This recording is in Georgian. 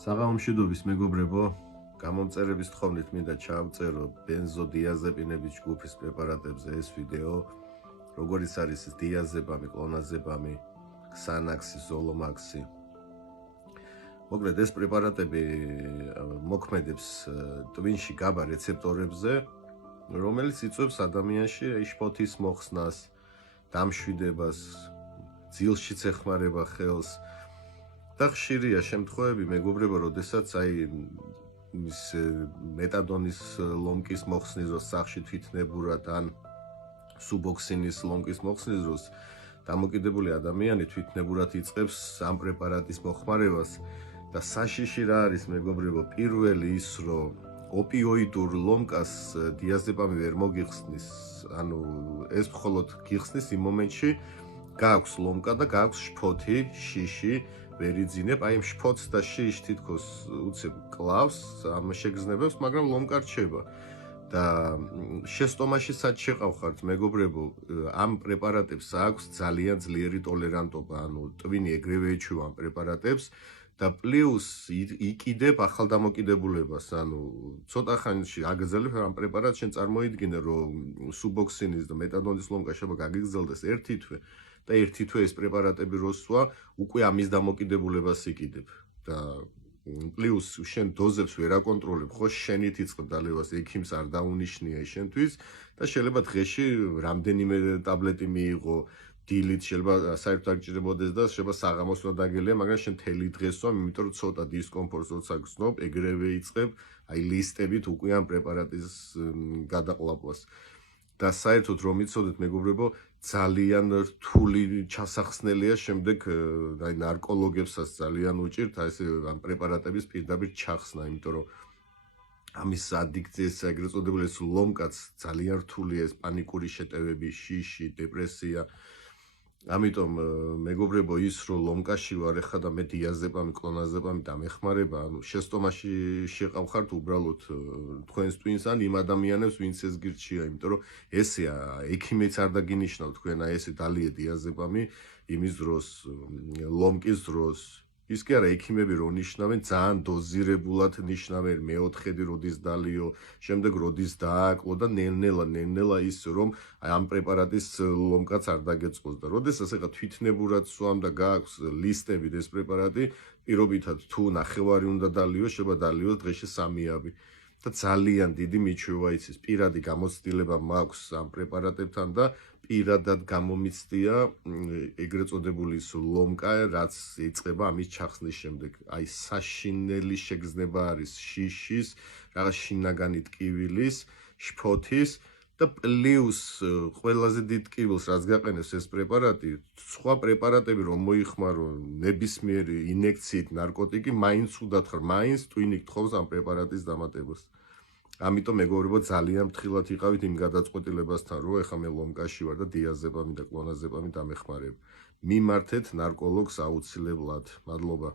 საღამომშვიდობის მეგობრებო, გამომწერების თხოვნით მინდა ჩავწერო ბენზოდიაზეპინების ჯგუფის პრეპარატებზე ეს ვიდეო, როგორიც არის დიაზეპამი, კლონაზეპამი, ქსანაქსი, ზოლომაქსი. მოკლედ ეს პრეპარატები მოქმედებს ტვინში GABA რეცეპტორებზე, რომელიც იწვევს ადამიანში შფოთის მოხსნას, დამშვიდებას, ძილშიც ეხმარება ხელს. და ხშირია შემთხვევები მეგობრებო, როდესაც ის მეტადონის ლომკის მოხსნის დროს სახში თვითნებურად ან სუბოქსინის ლომკის მოხსნის დროს დამოკიდებული ადამიანი თვითნებურად იწყებს ამ პრეპარატის მოხმარებას და საშიში რა არის მეგობრებო, პირველი ის რომ ოპიოიდურ ლომკას დიაზეპამი ვერ მოგიხსნის, ანუ ეს მხოლოდ გიხსნის იმ მომენტში გააქვს ლომკა და გააქვს შფოთი, შიში ვერ იძინებ, აი შფოთს და შიშს თითქოს უცებ კლავს ამ შეგრძნებებს, მაგრამ ლომკა რჩება. და შეცდომაში სად შეყავხართ მეგობრებო, ამ პრეპარატებს აქვს ძალიან ძლიერი ტოლერანტობა, ანუ ტვინი ეგრევე ეჩვევა ამ პრეპარატებს და პლუს იყიდებ ახალდამოკიდებულებას, ანუ ცოტა ხანში აგრძელებ ამ პრეპარატს, შენ წარმოიდგინე რომ სუბოქსინის და მეტადონის ლომკა შეიძლება გაგიგრძელდეს ერთი თვე და ერთი თვე ეს პრეპარატები როსვა, უკვე ამის დამოკიდებულებას იყიდებ და პლუს შენ დოზებს ვერ აკონტროლებ, ხო შენით იწყებ დალევას, ექიმს არ დაუნიშნია შენთვის და შეიძლება დღეში რამდენიმე ტაბლეტი მიიღო, დილით შეიძლება საერთოდ არ გჭირდებოდეს და შეიძლება საღამოს უნდა დაგელია, მაგრამ შენ მთელი დღეს ვამ, იმიტომ რომ ცოტა დისკომფორტს როცა გრძნობ, ეგრევე იწყებ აი ლისტებით უკვე ამ პრეპარატის გადაყლაპვას. და საერთოდ რომ იცოდეთ მეგობრებო, ძალიან რთული ჩასახსნელია შემდეგ აი ნარკოლოგებსაც ძალიან უჭირთ ეს ამ პრეპარატების პირდაპირ ჩახსნა, იმიტომ რომ ამის ადიქციის ეგრეთ წოდებული ეს ლომკაც ძალიან რთულია, ეს პანიკური შეტევები, შიში, დეპრესია. ამიტომ მეგობრებო, ის რომ ლომკაში ვარ ეხლა და მე დიაზეპამი, კლონაზეპამი დამეხმარება, ანუ შეცდომაში შეყავხართ უბრალოდ თქვენს ტვინს ან იმ ადამიანებს, ვინც ეს გირჩია, იმიტომ რომ ესეა, ექიმიც არ დაგინიშნავ თქვენ, აი ესე დალიე დიაზეპამი იმის დროს, ლომკის დროს. ის კი არა, ექიმები რო ნიშნავენ, ძალიან დოზირებულად ნიშნავენ, მეოთხედი როდის დალიო, შემდეგ როდის დააკლო და ნელ-ნელა ის რომ აი ამ პრეპარატის ლომკაც არ დაგეწყოს და როდესაც ეხა თვითნებურად სვამ და გააქვს ლისტებით ეს პრეპარატი, პირობითად თუ ნახევარი უნდა დალიო, შეიძლება დალიოს დღეში 3-ი. და ძალიან დიდი მიჩვევა იცის, პირადი გამოცდილება მაქვს ამ პრეპარატებთან და პირადად გამომიცდია ეგრეთ წოდებული ლომკა, რაც იწყება ამის ჩახსნის შემდეგ. აი საშინელი შეგრძნება არის შიშის, რაღაც შინაგანი ტკივილის, შფოთის და პლუს ყველაზე დიდ ტკივილს რაც გაყენებს ეს პრეპარატი, სხვა პრეპარატები რომ მოიხმარო ნებისმიერი ინექციით ნარკოტიკი, მაინც უდათხარ, მაინც ტვინი გთხოვს ამ პრეპარატის დამატებას. ამიტომ მეგობრებო, ძალიან ფრთხილად იყავით იმ გადაწყვეტილებასთან, რომ ეხლა მე ლომკაში ვარ და დიაზეპამი და კლონაზეპამი დამეხმარებ. მიმართეთ ნარკოლოგს აუცილებლად. მადლობა.